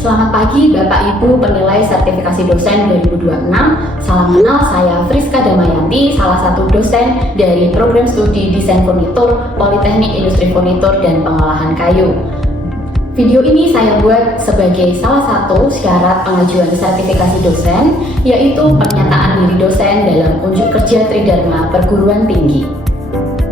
Selamat pagi Bapak Ibu penilai sertifikasi dosen 2026. Salam kenal, saya Friska Damayanti, salah satu dosen dari program studi Desain Furnitur, Politeknik Industri Furnitur dan Pengolahan Kayu. Video ini saya buat sebagai salah satu syarat pengajuan sertifikasi dosen, yaitu pernyataan diri dosen dalam unjuk kerja Tridharma Perguruan Tinggi.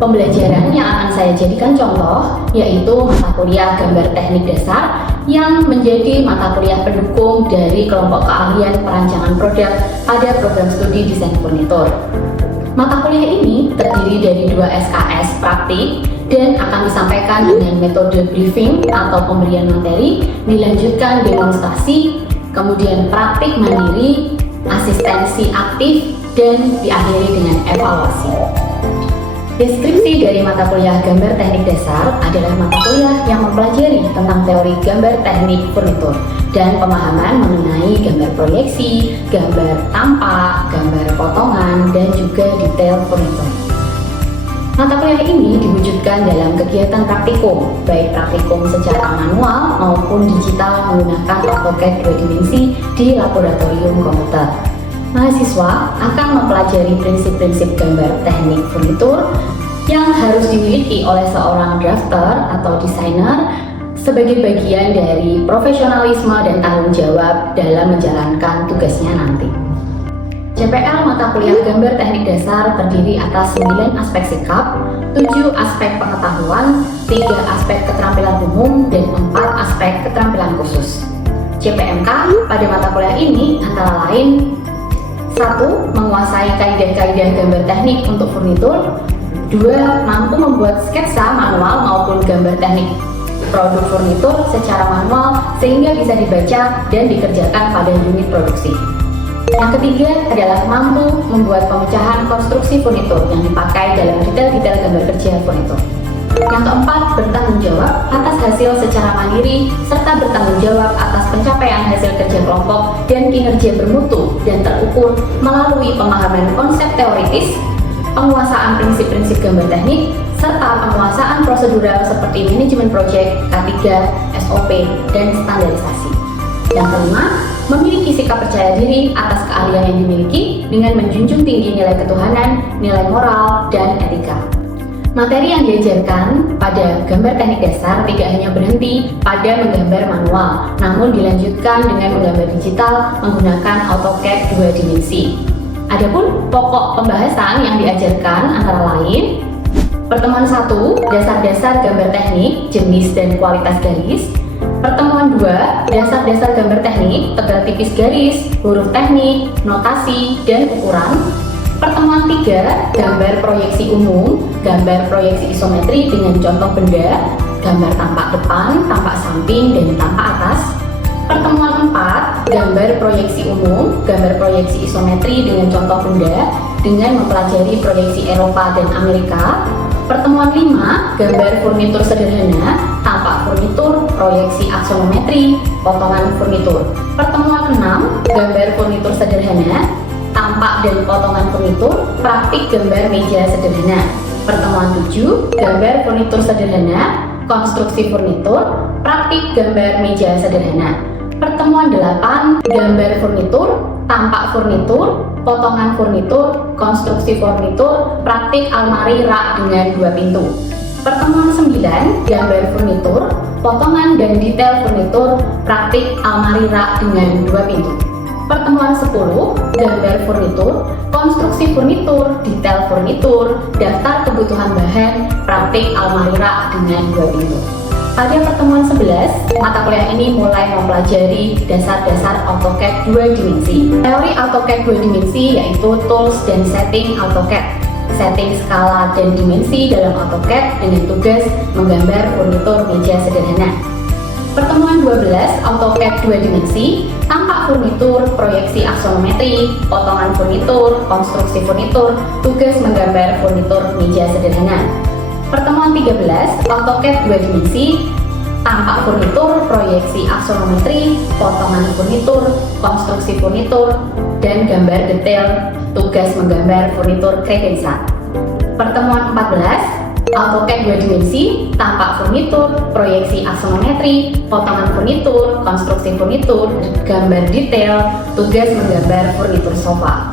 Pembelajaran yang akan saya jadikan contoh yaitu mata kuliah gambar teknik dasar yang menjadi mata kuliah pendukung dari kelompok keahlian perancangan produk pada program studi desain furnitur. Mata kuliah ini terdiri dari 2 SKS praktik dan akan disampaikan dengan metode briefing atau pemberian materi, dilanjutkan demonstrasi, kemudian praktik mandiri, asistensi aktif, dan diakhiri dengan evaluasi. Deskripsi dari mata kuliah gambar teknik dasar adalah mata kuliah yang mempelajari tentang teori gambar teknik furnitur dan pemahaman mengenai gambar proyeksi, gambar tampak, gambar potongan, dan juga detail furnitur. Mata kuliah ini diwujudkan dalam kegiatan praktikum, baik praktikum secara manual maupun digital menggunakan AutoCAD 2 dimensi di laboratorium komputer. Mahasiswa akan mempelajari prinsip-prinsip gambar teknik furnitur yang harus dimiliki oleh seorang drafter atau desainer sebagai bagian dari profesionalisme dan tanggung jawab dalam menjalankan tugasnya nanti. CPL mata kuliah gambar teknik dasar terdiri atas 9 aspek sikap, 7 aspek pengetahuan, 3 aspek keterampilan umum, dan 4 aspek keterampilan khusus. CPMK pada mata kuliah ini antara lain 1. Menguasai kaidah-kaidah gambar teknik untuk furnitur. 2. Mampu membuat sketsa manual maupun gambar teknik produk furnitur secara manual sehingga bisa dibaca dan dikerjakan pada unit produksi. Yang ketiga adalah mampu membuat pemecahan konstruksi furnitur yang dipakai dalam detail-detail gambar kerja furnitur. Yang keempat, bertanggung jawab atas hasil secara mandiri serta bertanggung jawab atas pencapaian hasil kerja kelompok dan kinerja bermutu dan terukur melalui pemahaman konsep teoritis, penguasaan prinsip-prinsip gambar teknik, serta penguasaan prosedural seperti manajemen proyek, K3, SOP, dan standarisasi. Yang kelima, memiliki sikap percaya diri atas keahlian yang dimiliki dengan menjunjung tinggi nilai ketuhanan, nilai moral, dan etika. Materi yang diajarkan pada gambar teknik dasar tidak hanya berhenti pada menggambar manual, namun dilanjutkan dengan menggambar digital menggunakan AutoCAD 2 dimensi. Adapun pokok pembahasan yang diajarkan antara lain: pertemuan 1, dasar-dasar gambar teknik, jenis dan kualitas garis. Pertemuan 2, dasar-dasar gambar teknik, tebal tipis garis, huruf teknik, notasi, dan ukuran. Pertemuan 3, gambar proyeksi umum, gambar proyeksi isometri dengan contoh benda, gambar tampak depan, tampak samping, dan tampak atas. Pertemuan 4, gambar proyeksi umum, gambar proyeksi isometri dengan contoh benda dengan mempelajari proyeksi Eropa dan Amerika. Pertemuan 5, gambar furnitur sederhana, tampak furnitur, proyeksi aksonometri, potongan furnitur. Pertemuan 6, gambar furnitur sederhana, tampak dan potongan furnitur, praktik gambar meja sederhana. Pertemuan 7, gambar furnitur sederhana, konstruksi furnitur, praktik gambar meja sederhana. Pertemuan 8, gambar furnitur, tampak furnitur, potongan furnitur, konstruksi furnitur, praktik almari rak dengan 2 pintu. Pertemuan 9, gambar furnitur, potongan dan detail furnitur, praktik almari rak dengan 2 pintu. Pertemuan 10, gambar furnitur, konstruksi furnitur, detail furnitur, daftar kebutuhan bahan, praktik almari rak dengan 2 pintu. Pada pertemuan 11, mata kuliah ini mulai mempelajari dasar-dasar AutoCAD 2 dimensi. Teori AutoCAD 2 dimensi yaitu tools dan setting AutoCAD, setting skala dan dimensi dalam AutoCAD dengan tugas menggambar furnitur meja sederhana. Pertemuan 12, AutoCAD 2 dimensi, tampak furnitur, proyeksi aksonometri, potongan furnitur, konstruksi furnitur, tugas menggambar furnitur meja sederhana. Pertemuan 13, AutoCAD 2 dimensi, tampak furnitur, proyeksi aksonometri, potongan furnitur, konstruksi furnitur, dan gambar detail, tugas menggambar furnitur kredensa. Pertemuan 14, AutoCAD 2 dimensi, tampak furnitur, proyeksi aksonometri, potongan furnitur, konstruksi furnitur, gambar detail, tugas menggambar furnitur sofa.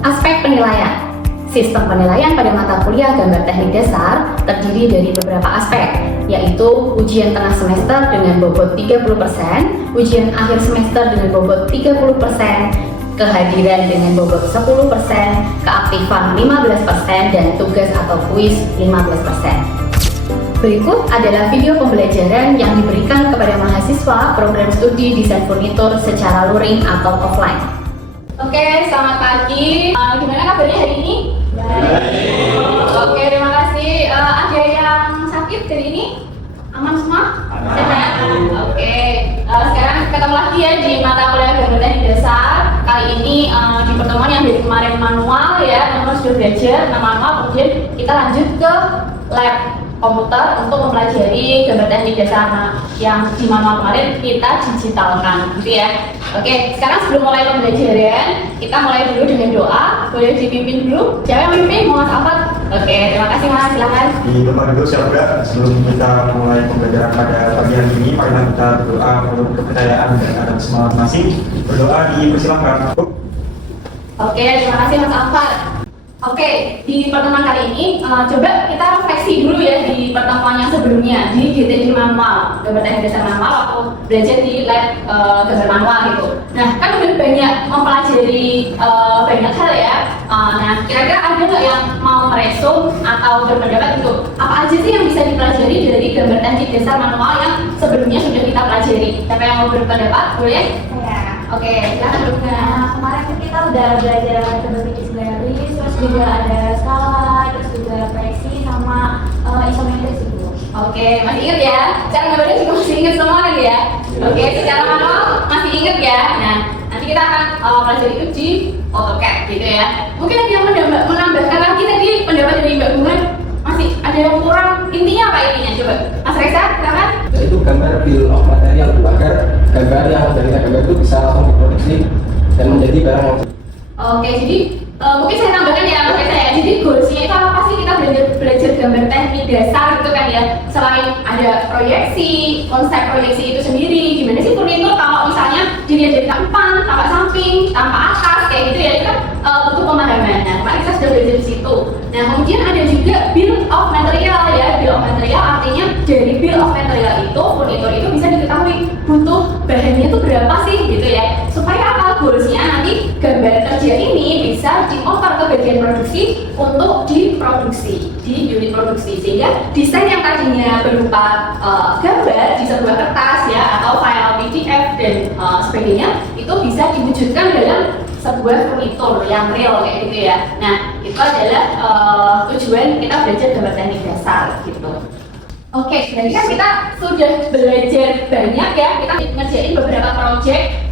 Aspek penilaian. Sistem penilaian pada mata kuliah gambar teknik dasar terdiri dari beberapa aspek, yaitu ujian tengah semester dengan bobot 30%, ujian akhir semester dengan bobot 30%, kehadiran dengan bobot 10%, keaktifan 15%, dan tugas atau kuis 15%. Berikut adalah video pembelajaran yang diberikan kepada mahasiswa program studi desain furnitur secara luring atau offline. Oke, selamat pagi. Gimana kabarnya hari ini? Oke, terima kasih. Ada yang sakit hari ini? Aman semua? Sehat? Oke. Sekarang ketemu lagi ya di mata kuliah gambar teknik dasar. Kali ini di pertemuan yang dari kemarin manual ya, teman-teman sudah belajar manual, kemudian kita lanjut ke lab komputer untuk mempelajari gambar teknik dasar yang di manual kemarin kita digitalkan, gitu ya. Oke, sekarang sebelum mulai pembelajaran, kita mulai dulu dengan doa. Boleh dipimpin dulu? Siapa yang memimpin? Mau Mas Alfat? Oke, terima kasih Mas, silakan. Di depan dulu siapa sebelum kita mulai pembelajaran pada pagi hari ini, marilah kita berdoa menurut kepercayaan dan adat masing-masing. Berdoa dipersilakan. Oke, terima kasih Mas Alfat. Oke, di pertemuan kali ini coba kita refleksi dulu ya di pertemuan yang sebelumnya di GTD manual, gambar teknik dasar manual atau belajar di lab gambar manual gitu. Nah, kan udah banyak mempelajari banyak hal ya. Nah, kira-kira ada nggak yang mau meresum atau berpendapat gitu? Apa aja sih yang bisa dipelajari dari gambar teknik dasar manual yang sebelumnya sudah kita pelajari? Siapa yang mau berpendapat? Boleh? Ya. Oke, silakan. Nah, kemarin kan kita udah belajar bentuk garis, terus juga ada skala, terus juga proyeksi sama isometris itu. Oke, masih ingat ya? Cara gambarnya juga masih ingat semua kan ya? Oke, secara manual masih ingat ya? Nah, nanti kita akan pelajari itu di AutoCAD gitu ya. Mungkin ada yang menambahkan lagi tadi pendapat dari Mbak Bunga, masih ada yang kurang, intinya apa intinya? Coba, Mas Reza, silakan. Itu gambar bill of material agar gambar yang dari gambar itu bisa langsung diproduksi dan menjadi barang yang Oke, jadi mungkin saya tambahkan ya Mas Reza ya. Jadi goalsnya itu apa sih kita belajar gambar teknik dasar gitu kan ya. Selain ada proyeksi, konsep proyeksi itu sendiri, gimana sih furnitur kalau misalnya dilihat dari depan, tampak samping, tampak atas kayak gitu ya, itu kan butuh pemahaman. Nah, kemarin kita sudah belajar di situ. Nah, kemudian ada juga bill of material ya. Bill of material artinya dari bill of material itu furnitur itu bisa diketahui butuh bahannya itu berapa sih gitu ya. Supaya apa? Goalsnya nanti gambar kerja ini bisa dioper ke bagian produksi untuk diproduksi di unit produksi, sehingga desain yang tadinya berupa gambar di sebuah kertas ya atau file PDF dan sebagainya itu bisa diwujudkan dalam sebuah furnitur yang real kayak gitu ya. Nah, itu adalah tujuan kita belajar gambar teknik dasar gitu. Oke, jadi kan kita sudah belajar banyak ya, kita ngerjain beberapa project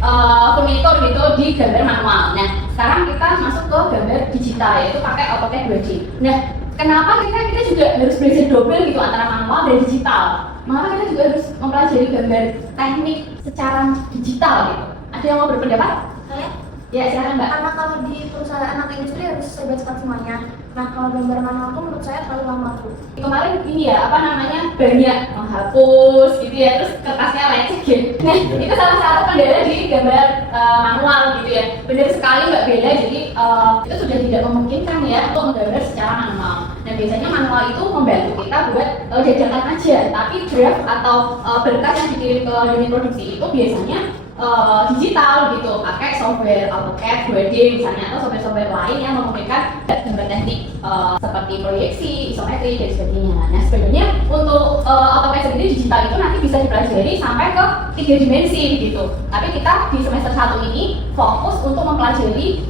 furnitur gitu di gambar manual. Nah, sekarang kita masuk ke gambar digital, yaitu pakai AutoCAD 2D. Nah, kenapa kita juga harus belajar double gitu antara manual dan digital? Mengapa kita juga harus mempelajari gambar teknik secara digital gitu? Ada yang mau berpendapat? Saya? Ya, silakan Mbak. Karena kalau di perusahaan anak industri harus serba cepat semuanya. Nah, kalau gambar manual itu menurut saya terlalu lama tuh. Kemarin ini ya, apa namanya, banyak menghapus gitu ya, terus kertasnya lecek gitu. Nah, itu salah satu kendala di gambar manual gitu ya. Benar sekali Mbak Bella, jadi itu sudah tidak memungkinkan ya untuk menggambar secara manual. Nah, biasanya manual itu membantu kita buat jajakan aja, tapi draft atau berkas yang dikirim ke unit produksi itu biasanya digital gitu, pakai software AutoCAD 2D misalnya atau software-software lain yang memungkinkan gambar teknik seperti proyeksi, isometri dan sebagainya. Nah, sebenarnya untuk AutoCAD sendiri digital itu nanti bisa dipelajari sampai ke 3 dimensi gitu. Tapi kita di semester 1 ini fokus untuk mempelajari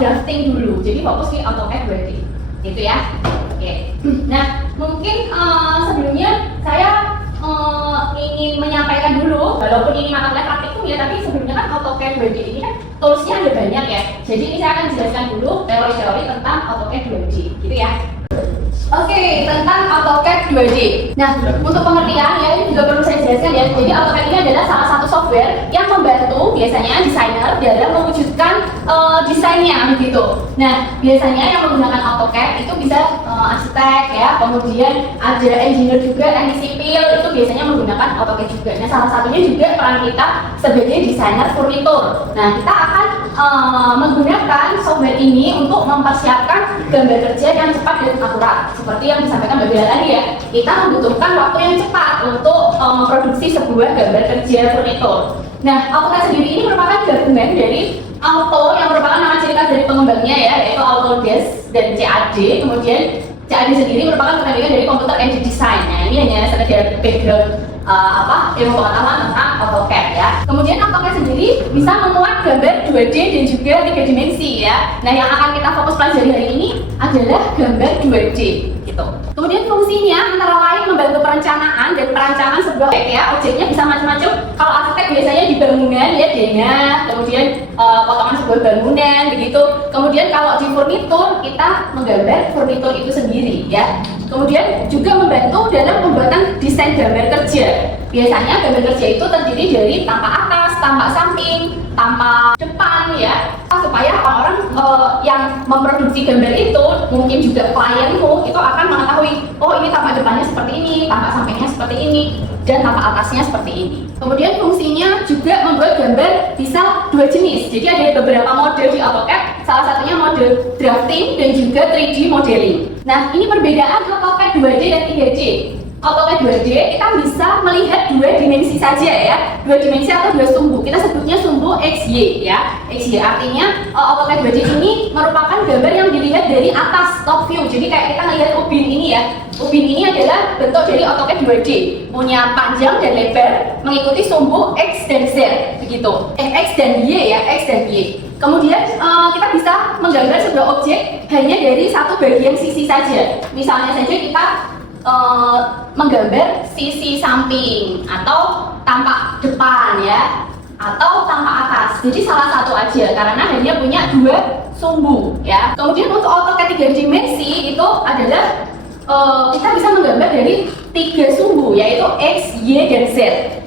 drafting dulu. Jadi fokus di AutoCAD 2D. Gitu ya. Oke. Nah, mungkin sebelumnya saya ingin menyampaikan dulu, walaupun ini mata kuliah praktikum ya, tapi sebelumnya kan AutoCAD 2D ini kan toolsnya ada banyak ya. Jadi ini saya akan jelaskan dulu teori-teori tentang AutoCAD 2D, gitu ya. Oke, Oke, tentang AutoCAD 2D. Nah, untuk pengertian ya, ini juga perlu saya jelaskan ya. Jadi AutoCAD ini adalah salah satu software yang membantu biasanya desainer dalam mewujudkan desainnya begitu. Nah, biasanya yang menggunakan AutoCAD itu bisa arsitek ya, kemudian ada engineer juga, teknik sipil itu biasanya menggunakan AutoCAD juga. Nah, salah satunya juga peran kita sebagai desainer furnitur. Nah, kita akan menggunakan software ini untuk mempersiapkan gambar kerja yang cepat dan akurat. Seperti yang disampaikan Mbak Bella tadi ya, kita membutuhkan waktu yang cepat untuk memproduksi sebuah gambar kerja furnitur. Nah, AutoCAD sendiri ini merupakan gabungan dari Auto yang merupakan nama ciri khas dari pengembangnya ya, yaitu Autodesk dan CAD. Kemudian CAD sendiri merupakan kebalikan dari Computer Aided Design. Nah, ini hanya sekedar background ilmu pengetahuan tentang AutoCAD ya. Kemudian AutoCAD sendiri bisa memuat gambar 2D dan juga 3 dimensi ya. Nah, yang akan kita fokus pelajari hari ini adalah gambar 2D gitu. Kemudian fungsinya antara lain membantu perencanaan dan perancangan sebuah objek ya. Objeknya bisa macam-macam. Kalau arsitek biasanya di bangunan ya, denah, kemudian potongan sebuah bangunan begitu. Kemudian kalau di furnitur kita menggambar furnitur itu sendiri ya. Kemudian juga membantu dalam pembuatan desain gambar kerja. Biasanya gambar kerja itu terdiri dari tampak atas, tampak samping, tampak depan ya, supaya orang-orang yang memproduksi gambar itu, mungkin juga klienmu itu akan mengetahui, oh ini tampak depannya seperti ini, tampak sampingnya seperti ini, dan tampak atasnya seperti ini. Kemudian fungsinya juga membuat gambar bisa 2 jenis. Jadi ada beberapa model di AutoCAD, salah satunya model drafting dan juga 3D modeling. Nah, ini perbedaan AutoCAD 2D dan 3D. AutoCAD 2D kita bisa melihat 2 dimensi saja ya, 2 dimensi atau 2 sumbu. Kita sebutnya sumbu XY ya. XY artinya AutoCAD 2D ini merupakan gambar yang dilihat dari atas, top view. Jadi kayak kita melihat ubin ini ya. Ubin ini adalah bentuk dari AutoCAD 2D, punya panjang dan lebar mengikuti sumbu X dan Z begitu. X dan Y ya, X dan Y. Kemudian kita bisa menggambar sebuah objek hanya dari satu bagian sisi saja. Misalnya saja kita menggambar sisi samping atau tampak depan ya, atau tampak atas. Jadi salah satu aja karena hanya punya 2 sumbu ya. Kemudian untuk AutoCAD 3 dimensi itu adalah kita bisa menggambar dari 3 sumbu yaitu X, Y, dan Z.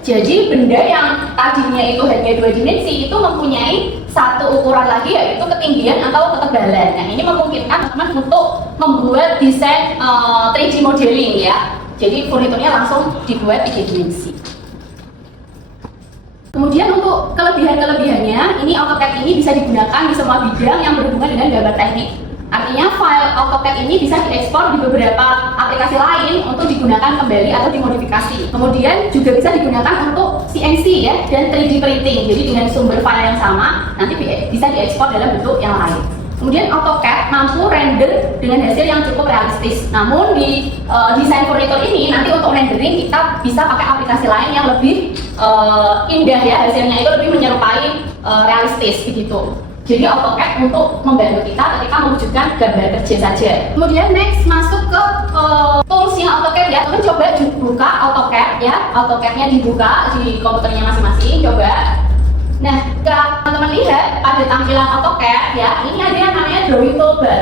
Jadi benda yang tadinya itu hanya 2 dimensi itu mempunyai satu ukuran lagi yaitu ketinggian atau ketebalan. Nah, ini memungkinkan teman-teman untuk membuat desain 3D modeling ya. Jadi furniturnya langsung dibuat 3 dimensi. Kemudian untuk kelebihan-kelebihannya, ini AutoCAD ini bisa digunakan di semua bidang yang berhubungan dengan gambar teknik. Artinya file AutoCAD ini bisa diekspor di beberapa aplikasi lain untuk digunakan kembali atau dimodifikasi. Kemudian juga bisa digunakan untuk CNC ya dan 3D printing. Jadi dengan sumber file yang sama nanti bisa diekspor dalam bentuk yang lain. Kemudian AutoCAD mampu render dengan hasil yang cukup realistis. Namun di desain furnitur ini nanti untuk rendering kita bisa pakai aplikasi lain yang lebih indah ya, hasilnya itu lebih menyerupai realistis begitu. Jadi AutoCAD untuk membantu kita ketika mewujudkan gambar kerja saja. Kemudian next masuk ke toolsnya AutoCAD ya. Teman coba buka AutoCAD ya. AutoCAD-nya dibuka di komputernya masing-masing. Coba. Nah, teman-teman lihat pada tampilan AutoCAD ya. Ini ada yang namanya drawing toolbar.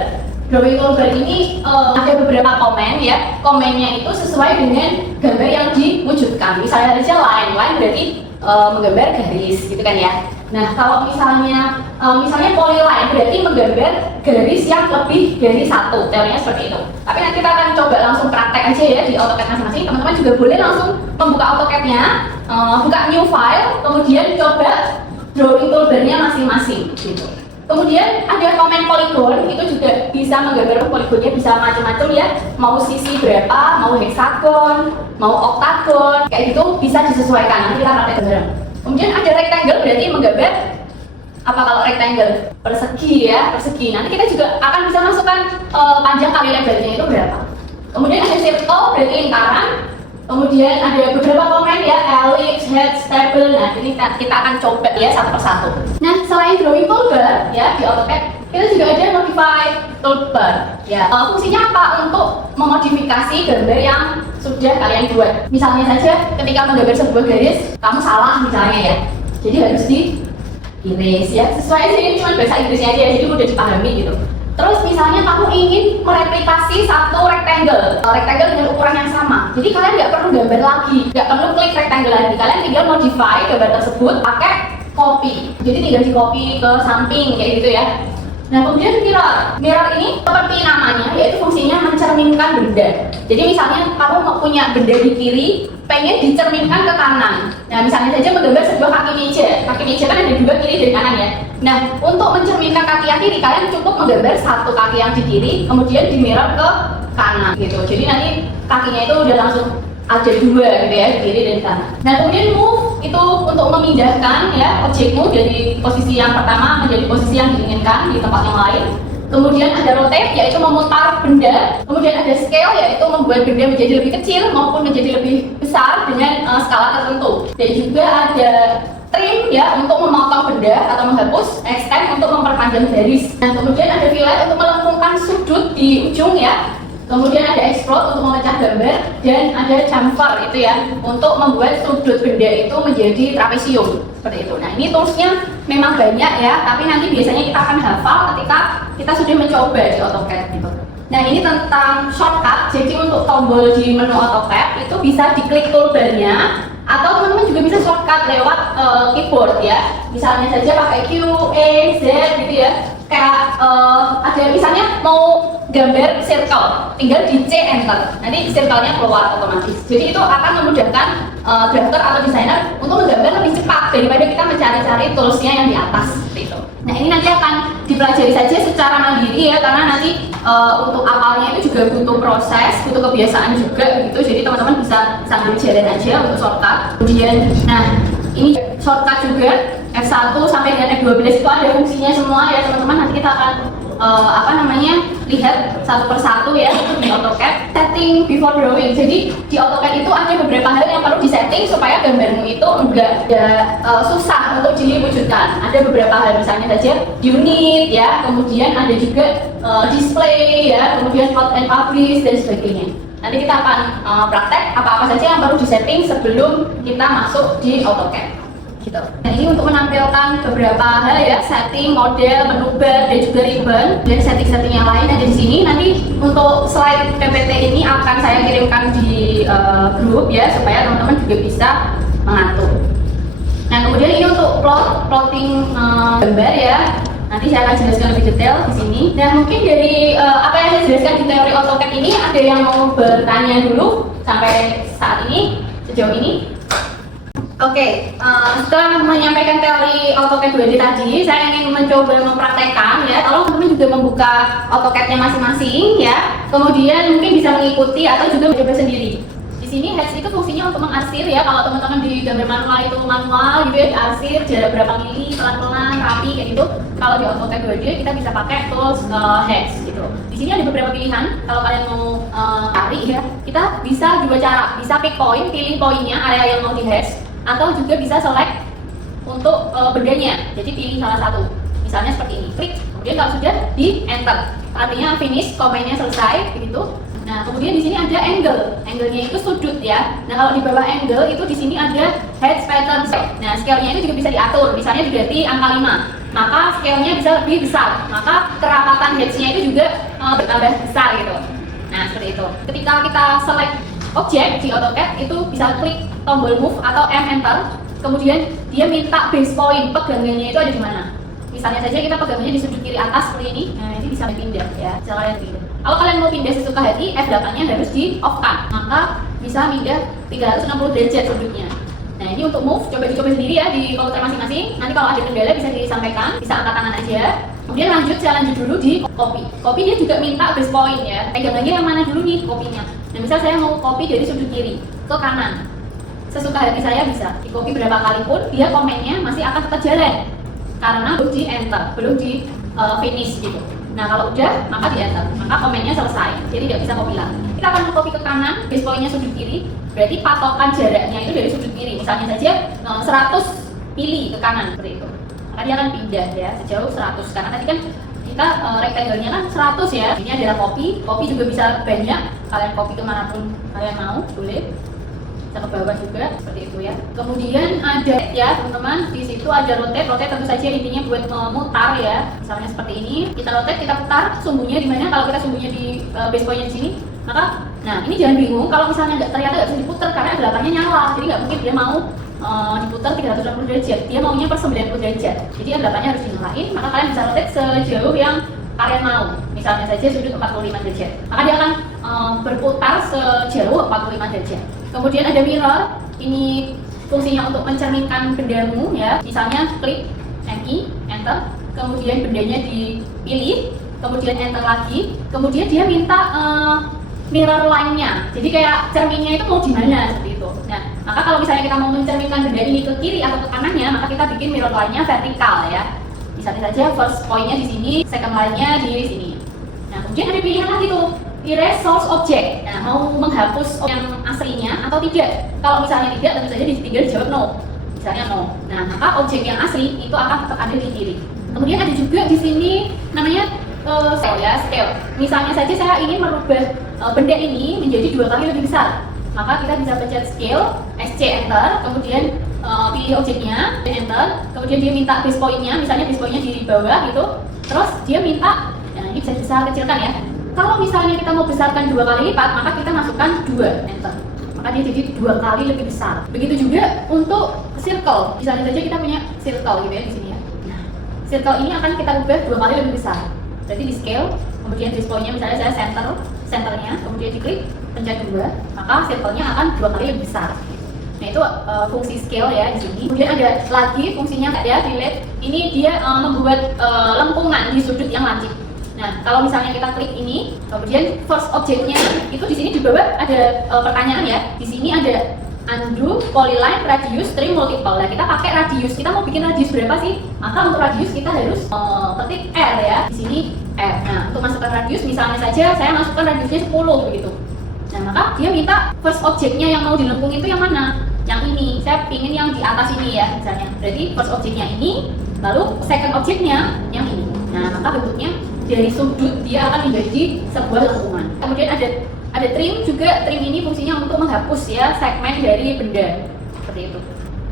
Drawing toolbar ini ada beberapa komen ya. Komennya itu sesuai dengan gambar yang diwujudkan. Misalnya aja line berarti menggambar garis gitu kan ya. Nah, kalau misalnya polyline berarti menggambar garis yang lebih dari 1, teorinya seperti itu. Tapi nanti kita akan coba langsung praktek aja ya di AutoCAD masing-masing. Teman-teman juga boleh langsung membuka AutoCAD-nya, buka new file, kemudian coba drawing toolbar-nya masing-masing gitu. Kemudian ada komen poligon, itu juga bisa menggambar poligonnya bisa macam-macam ya. Mau sisi berapa, mau hexagon, mau oktagon, kayak gitu bisa disesuaikan. Nanti kita praktek bareng. Kemudian ada rectangle berarti menggambar apa kalau rectangle? Persegi ya, persegi. Nanti kita juga akan bisa masukkan panjang kali lebarnya itu berapa. Kemudian ada circle berarti lingkaran. Kemudian ada beberapa komen ya, ellipse, head, stable. Nah, ini kita akan coba ya satu persatu. Nah, selain drawing toolbar ya di AutoCAD, kita juga ada modify toolbar. Ya, fungsinya apa? Untuk memodifikasi gambar yang sudah kalian buat. Misalnya saja ketika menggambar sebuah garis, kamu salah misalnya ya. Jadi harus di-erase ya. Sesuai aja ini cuma bahasa Inggrisnya aja, jadi mudah dipahami gitu. Terus misalnya kamu ingin mereplikasi satu rectangle rectangle dengan ukuran yang sama. Jadi kalian nggak perlu gambar lagi, nggak perlu klik rectangle lagi. Kalian tinggal modify gambar tersebut pakai copy. Jadi tinggal di copy ke samping kayak gitu ya. Nah kemudian mirror ini seperti namanya, yaitu fungsinya mencerminkan benda. Jadi misalnya kamu mau punya benda di kiri, pengen dicerminkan ke kanan. Nah misalnya saja menggambar sebuah kaki meja kan ada dua, kiri dan kanan ya. Nah untuk mencerminkan kaki yang kiri, kalian cukup menggambar satu kaki yang di kiri, kemudian di mirror ke kanan gitu. Jadi nanti kakinya itu udah langsung ada dua gitu ya, kiri dan kanan. Nah kemudian move itu untuk memindahkan ya objekmu dari posisi yang pertama menjadi posisi yang diinginkan di tempat yang lain. Kemudian ada rotate, yaitu memutar benda. Kemudian ada scale, yaitu membuat benda menjadi lebih kecil maupun menjadi lebih besar dengan skala tertentu. Dan juga ada trim ya untuk memotong benda atau menghapus, extend untuk memperpanjang garis. Nah kemudian ada fillet untuk melengkungkan sudut di ujung ya. Kemudian ada explode untuk memecah gambar, dan ada chamfer itu ya untuk membuat sudut benda itu menjadi trapesium seperti itu. Nah ini toolsnya memang banyak ya, tapi nanti biasanya kita akan hafal ketika kita sudah mencoba di AutoCAD gitu. Nah ini tentang shortcut. Jadi untuk tombol di menu AutoCAD itu bisa diklik toolbarnya, atau teman-teman juga bisa shortcut lewat keyboard ya. Misalnya saja pakai Q, E, Z gitu ya. Kayak ada misalnya mau gambar circle, tinggal di C enter, nanti circle-nya keluar otomatis. Jadi itu akan memudahkan drafter atau desainer untuk menggambar lebih cepat daripada kita mencari-cari tools-nya yang di atas gitu. Nah ini nanti akan dipelajari saja secara mandiri ya, karena nanti untuk apalnya itu juga butuh proses, butuh kebiasaan juga gitu. Jadi teman-teman bisa sambil jalan aja untuk shortcut. Kemudian, nah ini shortcut juga F1 sampai dengan F12 itu ada fungsinya semua ya teman-teman. Nanti kita akan lihat satu persatu ya di AutoCAD. Setting before drawing. Jadi di AutoCAD itu ada beberapa hal yang perlu disetting supaya gambarmu itu enggak susah untuk diwujudkan. Ada beberapa hal, misalnya saja unit ya, kemudian ada juga display ya, kemudian plot and publish dan sebagainya. Nanti kita akan praktek apa-apa saja yang perlu disetting sebelum kita masuk di AutoCAD. Gitu. Nah ini untuk menampilkan beberapa hal ya, setting, model, menu bar, dan juga ribbon, dan setting-setting yang lain ada di sini. Nanti untuk slide PPT ini akan saya kirimkan di grup ya, supaya teman-teman juga bisa mengatur. Nah kemudian ini untuk plotting gambar ya. Nanti saya akan jelaskan lebih detail di sini. Dan mungkin dari apa yang saya jelaskan di teori AutoCAD ini, ada yang mau bertanya dulu sampai saat ini, sejauh ini? Oke, setelah menyampaikan teori AutoCAD 2D tadi, saya ingin mencoba mempraktekkan ya. Tolong teman-teman juga membuka AutoCAD-nya masing-masing ya. Kemudian mungkin bisa mengikuti atau juga mencoba sendiri. Di sini hex itu fungsinya untuk mengarsir ya. Kalau teman-teman di gambar manual itu manual gitu ya, diarsir jarak berapa mili, pelan-pelan, rapi kayak gitu. Kalau di AutoCAD 2D kita bisa pakai tools hex gitu. Di sini ada beberapa pilihan. Kalau kalian mau cari ya, kita bisa dua cara. Bisa pick point, pilih poinnya, area yang mau di hex, atau juga bisa select untuk bendanya. Jadi pilih salah satu. Misalnya seperti ini, klik. Kemudian kalau sudah di enter, artinya finish, komennya selesai begitu. Nah, kemudian di sini ada angle. Angle-nya itu sudut ya. Nah, kalau di bawah angle itu di sini ada head pattern scale. Nah, scale-nya itu juga bisa diatur. Misalnya diganti angka 5. Maka scale-nya bisa lebih besar. Maka kerapatan heads-nya itu juga bertambah besar gitu. Nah, seperti itu. Ketika kita select objek di AutoCAD itu bisa klik tombol move atau M enter, kemudian dia minta base point pegangannya itu ada di mana. Misalnya saja kita pegangannya di sudut kiri atas seperti ini. Nah ini bisa pindah ya, bisa kalian pindah. Kalau kalian mau pindah sesuka hati, F8-nya harus di off kan, maka bisa pindah 360 derajat sudutnya. Nah ini untuk move, coba dicoba sendiri ya di komputer masing-masing. Nanti kalau ada kendala bisa disampaikan, bisa angkat tangan aja. Kemudian saya lanjut dulu di copy. Copy dia juga minta base point ya. Pegangannya yang mana dulu nih copy-nya. Nah misal saya mau copy dari sudut kiri ke kanan, sesuka hati saya bisa di copy berapa kali pun dia komennya masih akan tetap jalan karena belum di enter, belum di finish gitu. Nah kalau udah maka di enter, maka komennya selesai, jadi tidak bisa copy lagi. Kita akan copy ke kanan, base pointnya sudut kiri, berarti patokan jaraknya itu dari sudut kiri. Misalnya saja 100 pilih ke kanan seperti itu, maka dia akan pindah ya sejauh 100 karena tadi kan kita rectangle-nya kan 100 ya. Ini adalah copy juga bisa banyak. Kalian copy kemanapun kalian mau, boleh. Bisa ke bawah juga, seperti itu ya. Kemudian ada ya teman-teman, di situ ada rotate tentu saja intinya buat memutar ya. Misalnya seperti ini, kita rotate, kita putar, sumbunya di mana? Kalau kita sumbunya di base point-nya di sini, Maka, nah ini jangan bingung kalau misalnya ternyata nggak bisa diputar karena F8-nya nyala, jadi nggak mungkin dia mau diputar 360 derajat, dia maunya per 90 derajat. Jadi F8-nya harus dinyalain, maka kalian bisa rotate sejauh yang kalian mau. Misalnya saja sudut 45 derajat, maka dia akan berputar sejauh 45 derajat. Kemudian ada mirror, ini fungsinya untuk mencerminkan bendamu ya. Misalnya klik MI, enter, kemudian bendanya dipilih, kemudian enter lagi, kemudian dia minta mirror line-nya. Jadi kayak cerminnya itu mau di mana seperti itu. Nah, maka kalau misalnya kita mau mencerminkan benda ini ke kiri atau ke kanannya, maka kita bikin mirror line-nya vertikal ya. Misalnya saja first point-nya di sini, second line-nya di sini. Nah, kemudian ada pilihan lagi tuh, erase source object. Nah, mau menghapus yang aslinya atau tidak. Kalau misalnya tidak, tentu saja tinggal dijawab no. Misalnya no. Nah, maka objek yang asli itu akan tetap ada di kiri. Kemudian ada juga di sini namanya scale ya, scale. Misalnya saja saya ingin merubah benda ini menjadi 2 kali lebih besar, maka kita bisa pencet scale, SC enter, kemudian pilih objeknya, enter, kemudian dia minta base point-nya, misalnya base point-nya di bawah gitu, terus dia minta, nah ini bisa kecilkan ya. Kalau misalnya kita mau besarkan 2 kali lipat, maka kita masukkan 2, enter, maka dia jadi 2 kali lebih besar. Begitu juga untuk circle, misalnya saja kita punya circle gitu ya di sini ya. Nah, circle ini akan kita ubah 2 kali lebih besar. Jadi di scale, kemudian base point-nya misalnya saya centernya, kemudian diklik, pencet 2, maka circle-nya akan 2 kali lebih besar. Nah itu fungsi scale ya di sini. Kemudian ada lagi fungsinya ya delete. Ini dia membuat lengkungan di sudut yang lancip. Nah kalau misalnya kita klik ini, kemudian first objeknya itu di sini di bawah ada pertanyaan ya. Di sini ada undo, polyline, radius, trim, multiple. Nah kita pakai radius. Kita mau bikin radius berapa sih? Maka untuk radius kita harus ketik R ya. Di sini R. Nah untuk masukkan radius misalnya saja saya masukkan radiusnya 10 begitu. Nah maka dia minta first objeknya yang mau dilengkung itu yang mana? Yang ini. Saya pingin yang di atas ini ya misalnya. Berarti first objeknya ini, lalu second objeknya yang ini. Nah maka bentuknya dari sudut dia akan menjadi sebuah lengkungan. Kemudian ada trim juga. Trim ini fungsinya untuk menghapus ya segmen dari benda seperti itu.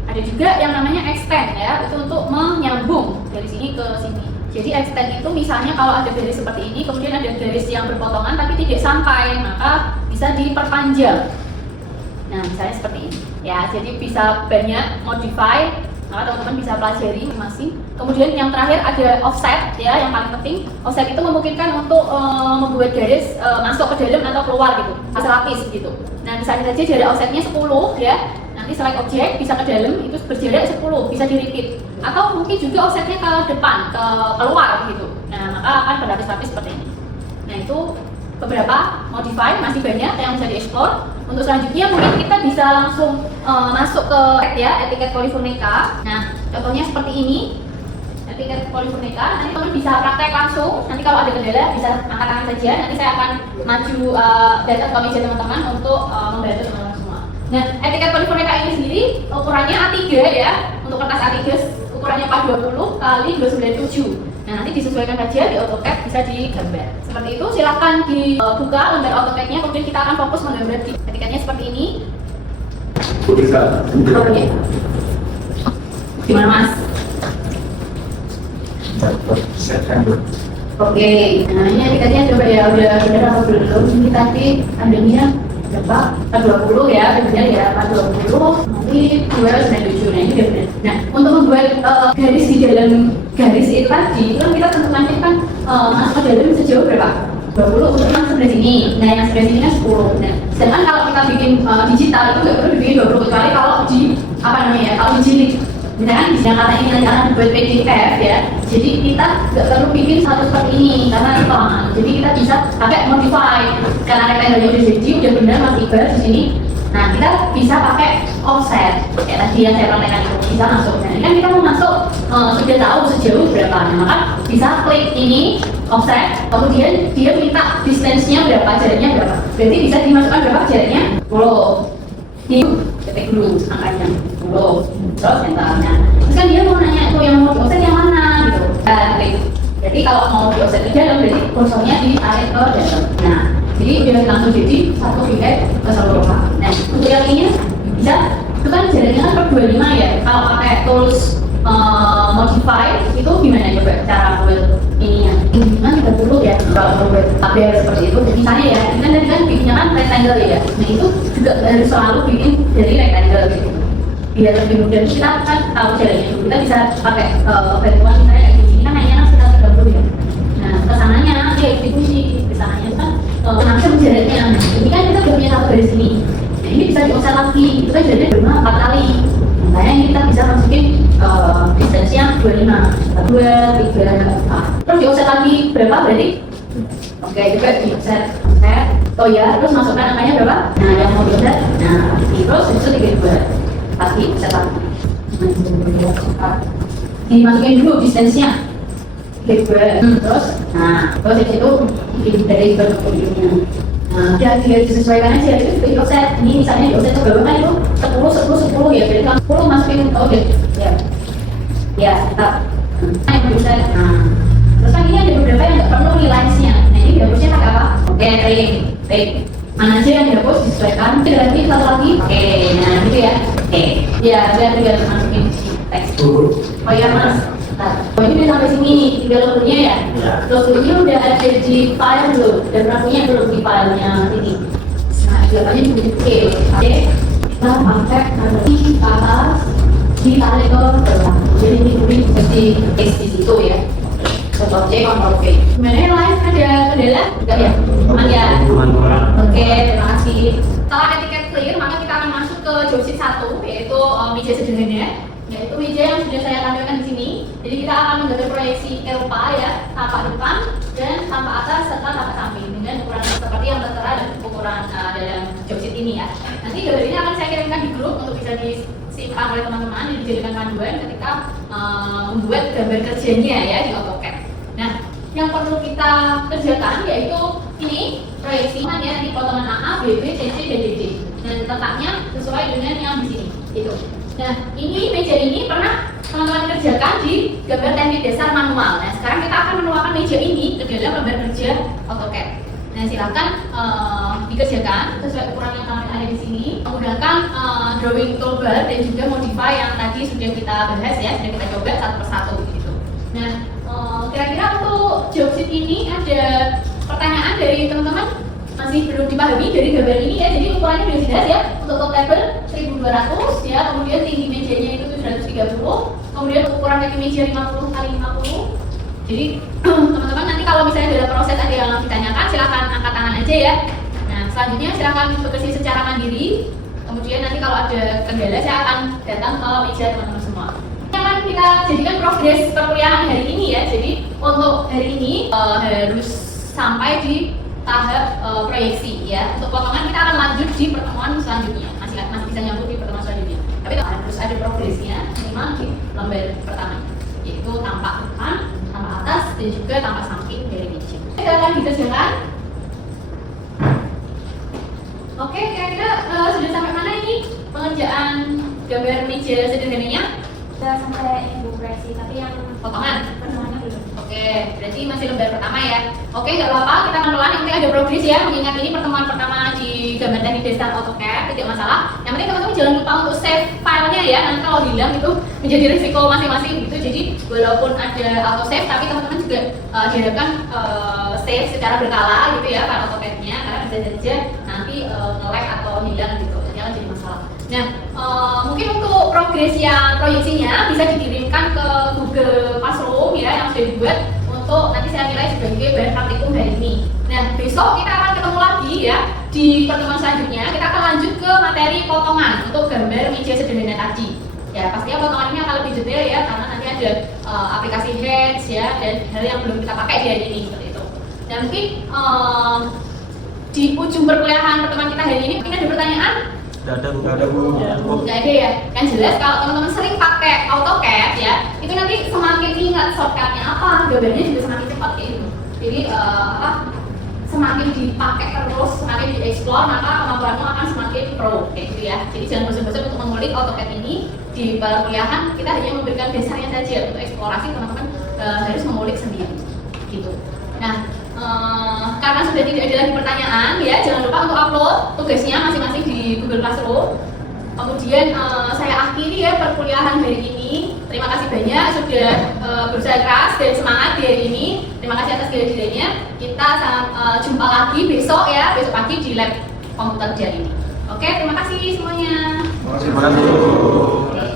Ada juga yang namanya extend ya, itu untuk menyambung dari sini ke sini. Jadi extend itu misalnya kalau ada garis seperti ini, kemudian ada garis yang berpotongan tapi tidak sampai, maka bisa diperpanjang. Nah misalnya seperti ini ya, jadi bisa banyak modify, maka teman-teman bisa pelajari masing-masing. Kemudian yang terakhir ada offset ya, yang paling penting. Offset itu memungkinkan untuk membuat garis masuk ke dalam atau keluar gitu, selapis gitu. Nah misalnya saja jarak offsetnya 10 ya, nanti select objek bisa ke dalam itu berjarak 10, bisa di repeat. Atau mungkin juga offsetnya ke depan, ke keluar gitu. Nah maka akan berlapis-lapis seperti ini. Nah itu beberapa modify, masih banyak yang bisa dieksplor. Untuk selanjutnya mungkin kita bisa langsung masuk ke ya, etiket polyphonica. Nah contohnya seperti ini, etiket polyphonica. Nanti teman bisa praktek langsung. Nanti kalau ada kendala bisa angkat tangan saja. Nanti saya akan maju datang ke meja teman-teman untuk membantu teman-teman semua. Nah etiket polyphonica ini sendiri ukurannya A3 ya. Untuk kertas A3 ukurannya 420 kali 297. Nah nanti disesuaikan saja di AutoCAD, bisa digambar seperti itu. Silahkan dibuka lembar AutoCAD-nya, kemudian kita akan fokus menggambar di etiketnya seperti ini. Oke. Gimana mas? Oke. Nah ini etiketnya coba ya udah benar atau belum? Ini tadi adanya berapa? 420 ya, benar ya 420. Nanti 297. Nah ini udah benar. Nah untuk membuat garis di dalam garis itu tadi, itu kan kita tentukannya kan masuk ke dalam sejauh berapa? 20 untuk yang sebelah sini. Nah yang sebelah sini kan 10. Nah sedangkan kalau kita bikin digital itu nggak perlu dibikin 20 kecuali kalau di apa namanya ya, kalau dijilid. Misalkan di kata ini nanti akan dibuat PDF ya. Jadi kita nggak perlu bikin satu seperti ini karena itu kelamaan. Jadi kita bisa pakai modify karena rectangle-nya udah jadi udah benar Mas Iqbal di sini. Nah kita bisa pakai offset kayak tadi yang saya praktekkan itu bisa masuk. Nah ini kan kita mau masuk sudah tahu sejauh berapa, nah, maka bisa klik ini offset, kemudian dia minta distance-nya berapa, jaraknya berapa. Berarti bisa dimasukkan berapa jaraknya? 10. Ini ketik dulu angkanya 10. Terus enter. Nah terus kan dia mau nanya itu yang mau di offset yang mana gitu. Klik. Jadi kalau mau di offset ke dalam berarti kursornya ditarik ke dalam. Nah jadi udah langsung jadi satu tiket keseluruhan. Nah untuk yang ini bisa itu kan jaraknya kan per 25 ya. Kalau pakai tools modify itu gimana coba cara buat ininya? Kan 30 ya kalau buat tabel seperti itu. Misalnya ya, ini kan tadi kan bikinnya kan rectangle ya. Nah itu juga harus selalu bikin dari rectangle gitu. Biar lebih mudah kita kan tahu jalannya itu. Kita bisa pakai bantuan misalnya kayak gini kan hanya sekitar 30 ya. Nah kesananya nanti eksekusi kesananya kan langsung jaraknya. Ini kan kita udah punya satu dari sini. Nah ini bisa dioset lagi. Itu kan jaraknya 4 kali. Makanya kita bisa masukin distance yang 25, 2, 3, 4. Terus dioset lagi berapa berarti? Oke, juga dioset. Oh ya, terus masukkan angkanya berapa? Nah, yang mau dioset. Nah, terus itu 32. Pasti oset lagi. Dimasukin dulu distance-nya. Terus, terus itu dari bentuk ininya. Nah, dan tinggal disesuaikan aja itu di offset. Ini misalnya di offset ke bawah kan itu 10 ya, berarti kan 10 masukin oke. Ya, tetap. Nah, yang di offset. Nah, terus kan ini ada beberapa yang nggak perlu lines-nya. Nah, ini dihapusnya pakai apa? Oke, take. Mana aja yang dihapus disesuaikan. Itu lagi satu lagi. Oke, nah gitu ya. Oke. Ya, saya tinggal masukin teks. Oh ya, Mas. Oh ini udah sampai sini, tinggal logonya ya? Logonya udah ada di file belum? Dan rambunya belum di filenya ini. Nah, jawabannya juga oke. Kita pakai di atas, ditarik ke bawah. Jadi ini mungkin seperti text di situ ya. Ctrl C, Ctrl V. Gimana yang lain? Ada kendala? Enggak ya? Aman ya? Oke, terima kasih. Setelah etiket clear, maka kita akan masuk ke jobsheet 1, yaitu meja sederhana. Yaitu meja yang sudah saya tampilkan di sini. Jadi kita akan menggambar proyeksi Eropa ya, tampak depan dan tampak atas serta tampak samping dengan ukuran seperti yang tertera dan ukuran dalam jobsheet ini ya. Nanti gambar ini akan saya kirimkan di grup untuk bisa disimpan oleh teman-teman dan dijadikan panduan ketika membuat gambar kerjanya ya di AutoCAD. Nah, yang perlu kita kerjakan yaitu ini proyeksi ya, di potongan AA, BB, CC, dan DD. Dan letaknya sesuai dengan yang di sini. Itu. Nah, ini meja ini pernah teman-teman kerjakan di gambar teknik dasar manual. Nah, sekarang kita akan menuangkan meja ini ke dalam gambar kerja AutoCAD. Nah, silakan dikerjakan sesuai ukuran yang kalian ada di sini. Menggunakan drawing toolbar dan juga modify yang tadi sudah kita bahas ya, sudah kita coba satu persatu gitu. Nah, kira-kira untuk jobsheet ini ada pertanyaan dari teman-teman? Masih belum dipahami dari gambar ini ya, jadi ukurannya sudah jelas ya. Untuk top table 1200 ya, kemudian tinggi mejanya itu 730, kemudian ukuran kaki meja 50 x 50. Jadi teman-teman nanti kalau misalnya dalam proses ada yang ditanyakan silahkan angkat tangan aja ya. Nah selanjutnya silahkan bekerja secara mandiri. Kemudian nanti kalau ada kendala saya akan datang ke meja teman-teman semua. Ini akan kita jadikan progres perkuliahan hari ini ya. Jadi untuk hari ini harus sampai di tahap proyeksi ya. Untuk potongan kita akan lanjut di pertemuan selanjutnya. Masih bisa nyambung di pertemuan selanjutnya. Tapi harus ada progresnya minimal di lembar pertama, yaitu tampak depan, tampak atas, dan juga tampak samping dari meja. Kita akan dikerjakan. Oke, kira-kira sudah sampai mana ini pengerjaan gambar meja sederhananya? Sudah sampai ibu proyeksi, tapi yang Potongan. pertemuannya belum. Oke, berarti masih lembar pertama ya. Oke, nggak apa-apa, kita akan pelan, yang penting ada progres ya. Mengingat ini pertemuan pertama di gambar teknik dasar AutoCAD, tidak masalah. Yang penting teman-teman jangan lupa untuk save filenya ya. Nanti kalau hilang itu menjadi risiko masing-masing gitu. Jadi walaupun ada auto save, tapi teman-teman juga diharapkan save secara berkala gitu ya file AutoCAD-nya, karena bisa saja nanti nge-lag atau hilang gitu. Jadi akan jadi masalah. Nah, mungkin untuk progres yang proyeksinya bisa dikirimkan ke Google Classroom ya yang sudah dibuat untuk nanti saya nilai sebagai bahan praktikum hari ini. Nah, besok kita akan ketemu lagi ya di pertemuan selanjutnya. Kita akan lanjut ke materi potongan untuk gambar meja sederhana tadi. Ya, pastinya potongan ini akan lebih detail ya karena nanti ada aplikasi Heads ya dan hal yang belum kita pakai di hari ini seperti itu. Dan mungkin di ujung perkuliahan pertemuan kita hari ini mungkin ada pertanyaan? Tidak ada Bu. Nggak ada ya. Yang jelas kalau teman-teman sering pakai AutoCAD ya, itu nanti semakin ingat shortcutnya apa, gambarnya juga semakin cepat kayak gitu. Jadi semakin dipakai terus, semakin dieksplor, maka kemampuanmu akan semakin pro kayak gitu ya. Jadi jangan bosan-bosan untuk mengulik AutoCAD ini di perkuliahan. Kita hanya memberikan dasarnya saja untuk eksplorasi, teman-teman harus mengulik sendiri gitu. Nah, karena sudah tidak ada lagi pertanyaan ya, jangan lupa untuk upload tugasnya masing-masing di Google Classroom. Kemudian saya akhiri ya perkuliahan hari ini. Terima kasih banyak sudah berusaha keras dan semangat di hari ini. Terima kasih atas kehadirannya. Kita jumpa lagi besok ya, besok pagi di lab komputer kerja ini. Oke, terima kasih semuanya. Terima kasih.